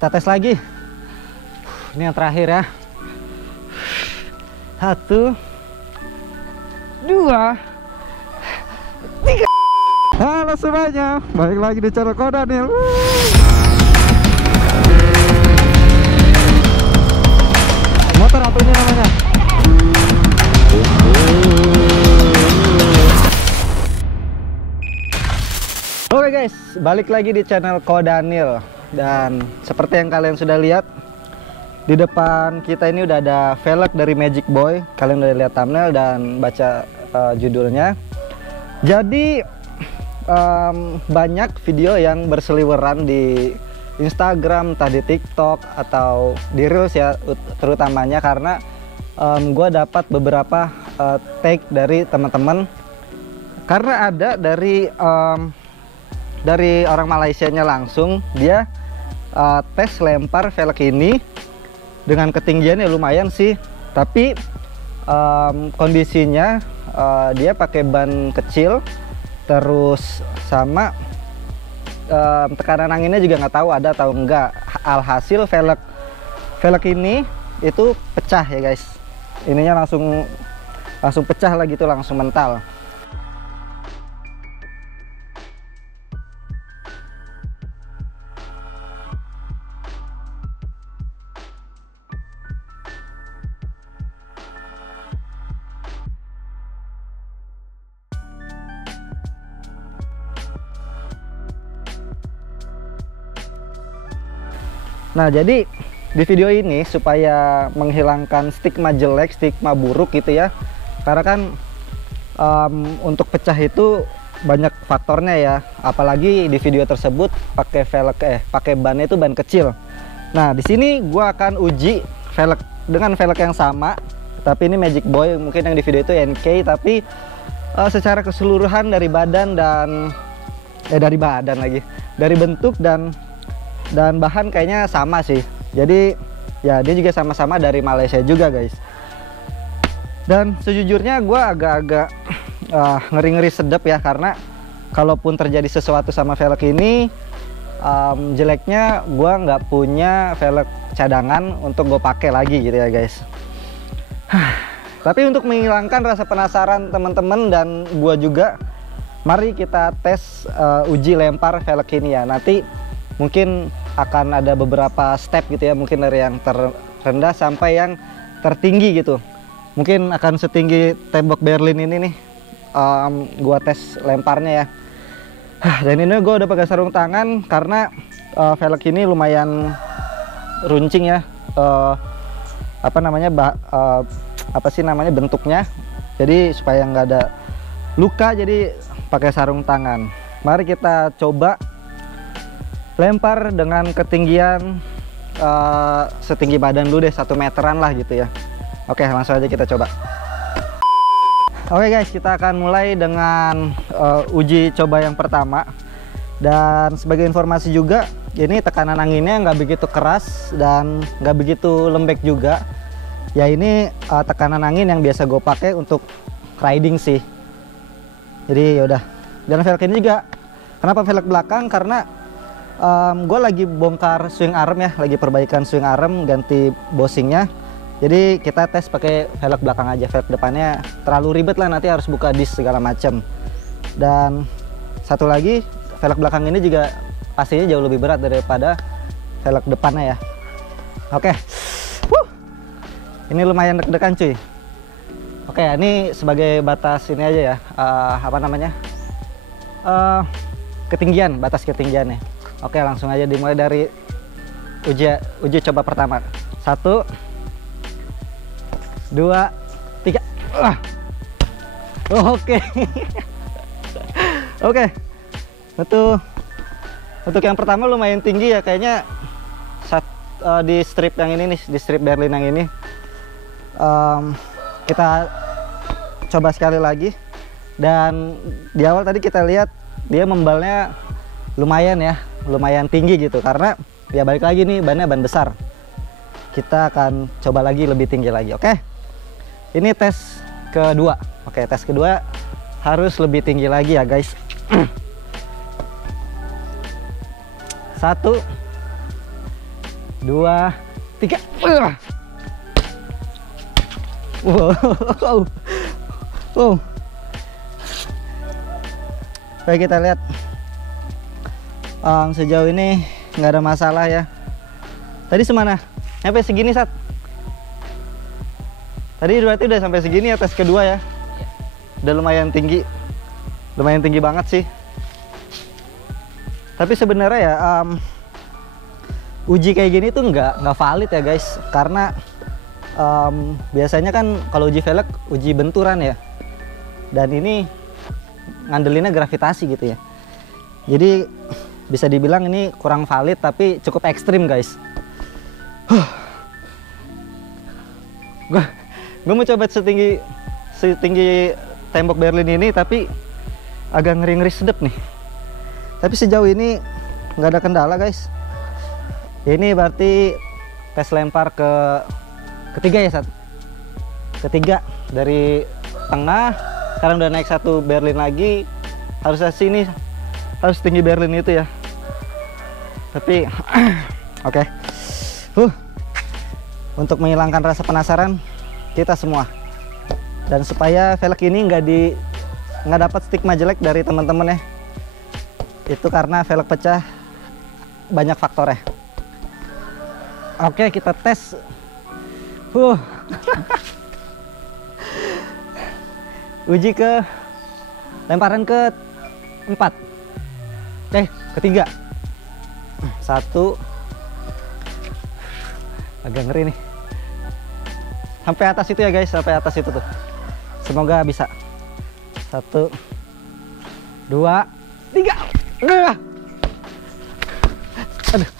Kita tes lagi. Ini yang terakhir ya. 1, 2, 3. Halo semuanya, balik lagi di channel Ko Daniel. Motor apa ini namanya? Oke guys, balik lagi di channel Ko Daniel. Dan seperti yang kalian sudah lihat, di depan kita ini udah ada velg dari Magic Boy. Kalian udah lihat thumbnail dan baca judulnya. Jadi banyak video yang berseliweran di Instagram, entah di TikTok atau di Reels ya, terutamanya karena gue dapat beberapa take dari teman-teman. Karena ada dari orang Malaysianya langsung, dia tes lempar velg ini dengan ketinggian ya lumayan sih, tapi kondisinya dia pakai ban kecil, terus sama tekanan anginnya juga nggak tahu ada atau enggak. Alhasil velg ini itu pecah ya guys, ininya langsung pecah lah gitu, langsung mental. Nah, jadi di video ini supaya menghilangkan stigma jelek, stigma buruk gitu ya. Karena kan untuk pecah itu banyak faktornya ya. Apalagi di video tersebut pakai bannya itu ban kecil. Nah, di sini gua akan uji velg dengan velg yang sama, tapi ini Magic Boy. Mungkin yang di video itu NK, tapi secara keseluruhan dari badan dan dari bentuk dan bahan kayaknya sama sih. Jadi ya dia juga sama-sama dari Malaysia juga guys. Dan sejujurnya gue agak-agak ngeri-ngeri sedep ya, karena kalaupun terjadi sesuatu sama velg ini, jeleknya gue nggak punya velg cadangan untuk gue pakai lagi gitu ya guys. Tapi untuk menghilangkan rasa penasaran teman-teman dan gue juga, mari kita tes uji lempar velg ini ya. Nanti mungkin akan ada beberapa step gitu ya, mungkin dari yang terendah sampai yang tertinggi gitu. Mungkin akan setinggi tembok Berlin ini nih, gua tes lemparnya ya. Dan ini gua udah pakai sarung tangan karena velg ini lumayan runcing ya, bentuknya. Jadi supaya nggak ada luka, jadi pakai sarung tangan. Mari kita coba lempar dengan ketinggian setinggi badan dulu deh, 1 meteran lah gitu ya. Oke, langsung aja kita coba. Oke guys, kita akan mulai dengan uji coba yang pertama. Dan sebagai informasi juga, ini tekanan anginnya nggak begitu keras dan nggak begitu lembek juga. Ya ini tekanan angin yang biasa gue pakai untuk riding sih. Jadi yaudah. Dan velg ini juga, kenapa velg belakang? Karena gue lagi bongkar swing arm ya, lagi perbaikan swing arm, ganti bosingnya. Jadi kita tes pakai velg belakang aja, velg depannya terlalu ribet lah, nanti harus buka disk segala macam. Dan satu lagi, velg belakang ini juga pastinya jauh lebih berat daripada velg depannya ya. Oke, ini lumayan deg-degan cuy. Oke, ini sebagai batas ini aja ya, ketinggian, batas ketinggiannya. Oke, langsung aja dimulai dari uji coba pertama. 1, 2, 3. Oke. Oke. Untuk yang pertama lumayan tinggi ya, kayaknya di strip yang ini nih, di strip Berlin yang ini. Kita coba sekali lagi. Dan di awal tadi kita lihat dia membalnya lumayan ya, lumayan tinggi gitu, karena ya balik lagi nih, bannya ban besar. Kita akan coba lagi lebih tinggi lagi. Oke, ini tes kedua. Oke, tes kedua harus lebih tinggi lagi ya guys. 1, 2, 3. Wow. Wow. Baik, kita lihat sejauh ini nggak ada masalah ya. Tadi semana? Sampai segini, Sat? Tadi berarti udah sampai segini ya tes kedua ya? Udah lumayan tinggi. Lumayan tinggi banget sih. Tapi sebenarnya ya uji kayak gini tuh nggak valid ya guys. Karena biasanya kan kalau uji velg uji benturan ya. Dan ini ngandelinnya gravitasi gitu ya. Jadi bisa dibilang ini kurang valid tapi cukup ekstrim guys. Gue mau coba setinggi tembok Berlin ini tapi agak ngeri-ngeri sedep nih. Tapi sejauh ini nggak ada kendala guys. Ini berarti tes lempar ketiga ya, Sat? Ketiga dari tengah. Sekarang udah naik satu Berlin lagi. Harusnya sini harus tinggi Berlin itu ya. Tapi oke. Untuk menghilangkan rasa penasaran kita semua, dan supaya velg ini nggak dapat stigma jelek dari teman-teman ya, itu karena velg pecah banyak faktornya. Oke, kita tes. Uji ke lemparan ke-4, ketiga. 1, agak ngeri nih. Sampai atas itu ya guys, sampai atas itu tuh. Semoga bisa. 1, 2, 3. Aduh,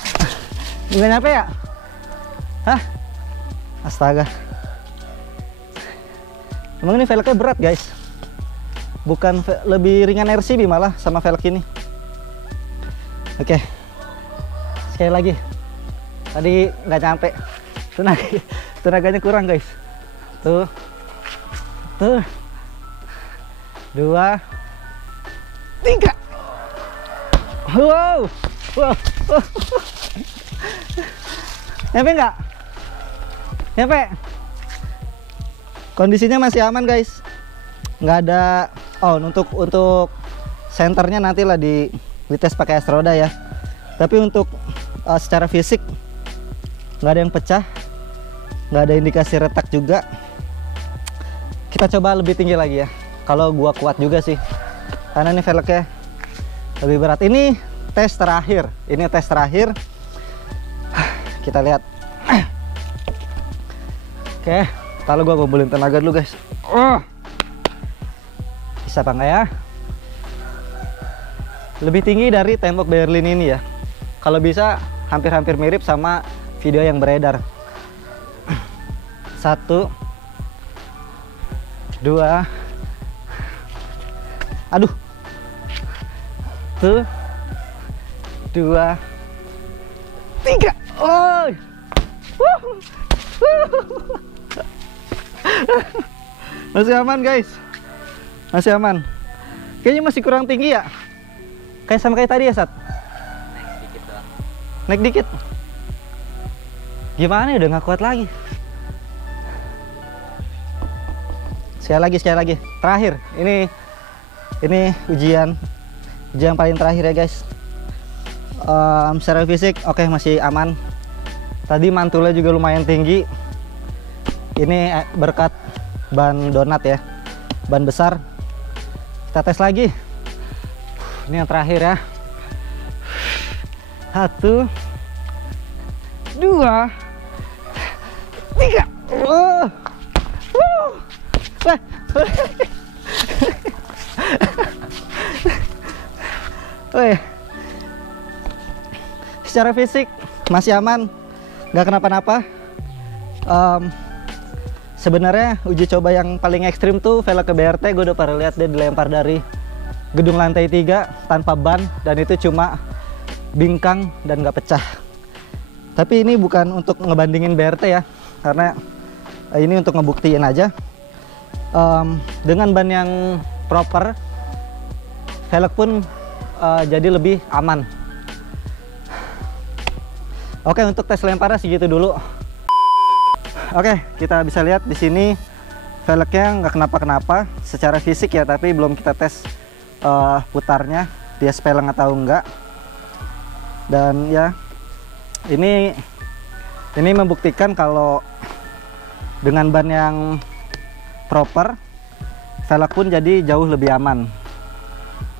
nggak nyampe ya? Hah? Astaga. Emang ini velgnya berat guys. Bukan lebih ringan RCB malah sama velg ini. Oke. Sekali lagi. Tadi nggak nyampe. Tenaganya kurang guys. Tuh 2, 3. Wow. Nyampe nggak? Nyampe. Kondisinya masih aman guys. Nggak ada. Oh, untuk senternya nantilah dites pakai Astroda ya. Tapi untuk secara fisik nggak ada yang pecah. Nggak ada indikasi retak juga. Kita coba lebih tinggi lagi ya. Kalau gua kuat juga sih, karena ini velgnya lebih berat. Ini tes terakhir. Ini tes terakhir. Kita lihat. Oke, kalau gua kumpulin tenaga dulu guys. Bisa apa enggak ya? Lebih tinggi dari tembok Berlin ini ya. Kalau bisa hampir-hampir mirip sama video yang beredar. 1, 2. Aduh. 1, 2, 3. Oh. Masih aman guys. Masih aman. Kayaknya masih kurang tinggi ya. Kayak sama kayak tadi ya, Sat? Naik dikit doang. Naik dikit. Gimana ya, udah nggak kuat lagi. Sekali lagi. Terakhir. Ini ujian paling terakhir ya guys. Secara fisik oke, masih aman. Tadi mantulnya juga lumayan tinggi. Ini berkat ban donat ya, ban besar. Kita tes lagi. Ini yang terakhir ya. 1, 2, 3. Secara fisik masih aman, nggak kenapa-napa. Sebenarnya uji coba yang paling ekstrim tuh velg ke BRT. Gue udah pernah lihat dia dilempar dari gedung lantai 3 tanpa ban, dan itu cuma bingkang dan nggak pecah. Tapi ini bukan untuk ngebandingin BRT ya, karena ini untuk ngebuktiin aja. Dengan ban yang proper, velg pun jadi lebih aman. Oke, untuk tes lemparnya segitu dulu. Oke, kita bisa lihat di sini velgnya nggak kenapa-kenapa secara fisik ya, tapi belum kita tes putarnya dia speleng atau enggak. Dan ya ini membuktikan kalau dengan ban yang proper, velg pun jadi jauh lebih aman.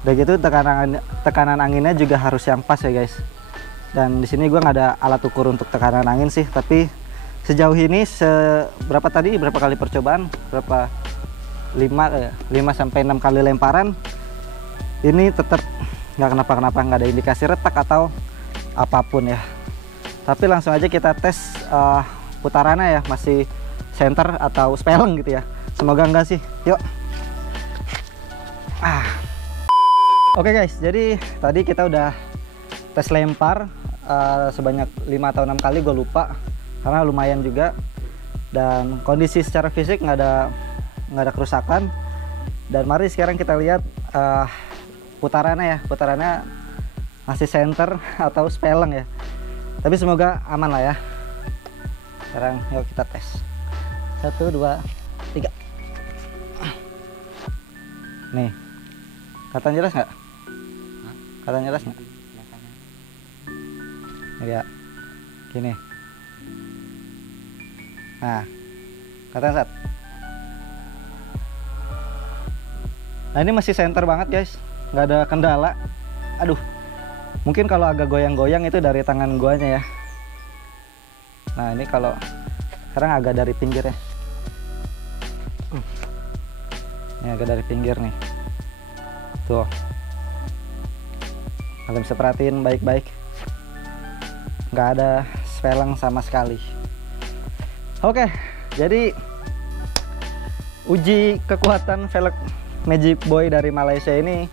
Udah gitu tekanan anginnya juga harus yang pas ya guys. Dan di sini gua nggak ada alat ukur untuk tekanan angin sih, tapi sejauh ini berapa kali percobaan, 5 sampai 6 kali lemparan, ini tetap nggak kenapa-kenapa, nggak ada indikasi retak atau apapun ya. Tapi langsung aja kita tes putarannya ya, masih center atau speleng gitu ya. Semoga enggak sih. Yuk. Oke guys, jadi tadi kita udah tes lempar sebanyak 5 atau 6 kali, gue lupa karena lumayan juga. Dan kondisi secara fisik nggak ada kerusakan. Dan mari sekarang kita lihat putarannya masih center atau speleng ya. Tapi semoga aman lah ya. Sekarang yuk kita tes. 1, 2, 3. Nih, kelihatan jelas nggak? Kelihatan jelas nggak? Ya, gini. Nah, kelihatan Sat. Nah ini masih center banget guys, nggak ada kendala. Aduh, mungkin kalau agak goyang-goyang itu dari tangan guanya ya. Nah ini kalau sekarang agak dari pinggirnya. Ini agak dari pinggir nih. Tuh, kalian bisa perhatiin baik-baik, nggak ada speleng sama sekali. Oke, jadi uji kekuatan velg Magic Boy dari Malaysia ini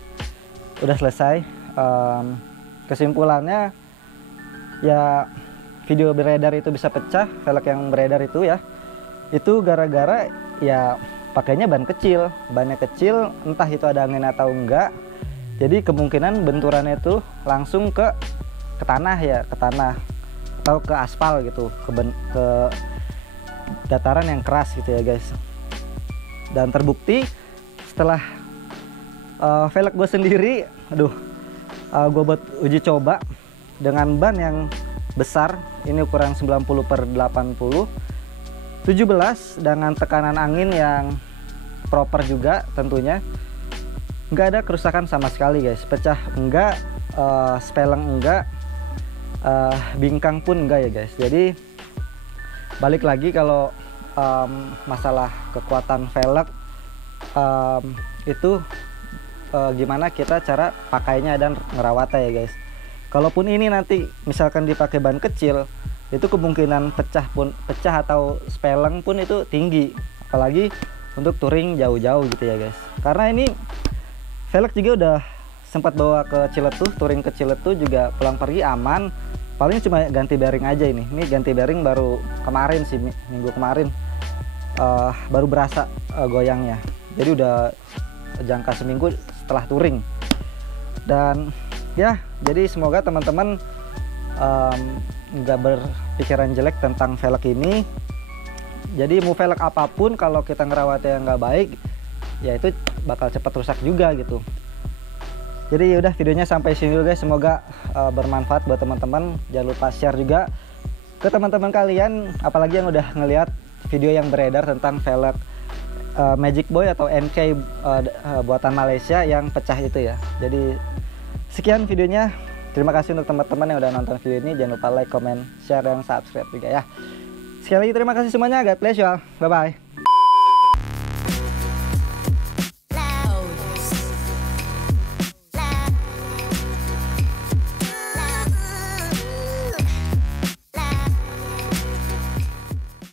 udah selesai. Kesimpulannya ya, video beredar itu bisa pecah, velg yang beredar itu ya, itu gara-gara ya pakainya ban kecil, bannya kecil, entah itu ada angin atau enggak. Jadi kemungkinan benturannya itu langsung ke tanah ya, ke tanah atau ke aspal gitu, ke dataran yang keras gitu ya guys. Dan terbukti setelah velg gue sendiri, gue buat uji coba dengan ban yang besar, ini ukuran 90/80, 17 dengan tekanan angin yang proper juga tentunya, nggak ada kerusakan sama sekali guys. Pecah enggak, speleng enggak, bingkang pun enggak ya guys. Jadi balik lagi kalau masalah kekuatan velg itu gimana kita cara pakainya dan ngerawatnya ya guys. Kalaupun ini nanti misalkan dipakai ban kecil, itu kemungkinan pecah atau speleng pun itu tinggi, apalagi untuk touring jauh-jauh gitu ya guys. Karena ini velg juga udah sempat bawa ke Ciletuh, touring ke Ciletuh juga, pulang pergi aman. Paling cuma ganti bearing aja ini ganti bearing baru kemarin sih, minggu kemarin baru berasa goyangnya. Jadi udah jangka seminggu setelah touring. Dan ya, jadi semoga teman-teman nggak berpikiran jelek tentang velg ini. Jadi mau velg apapun, kalau kita ngerawatnya nggak baik, ya itu bakal cepat rusak juga gitu. Jadi udah, videonya sampai sini dulu guys. Semoga bermanfaat buat teman-teman. Jangan lupa share juga ke teman-teman kalian, apalagi yang udah ngelihat video yang beredar tentang velg Magic Boy atau NK buatan Malaysia yang pecah itu ya. Jadi sekian videonya. Terima kasih untuk teman-teman yang udah nonton video ini. Jangan lupa like, comment, share, dan subscribe juga ya. Sekali lagi terima kasih semuanya. God bless you all. Bye bye.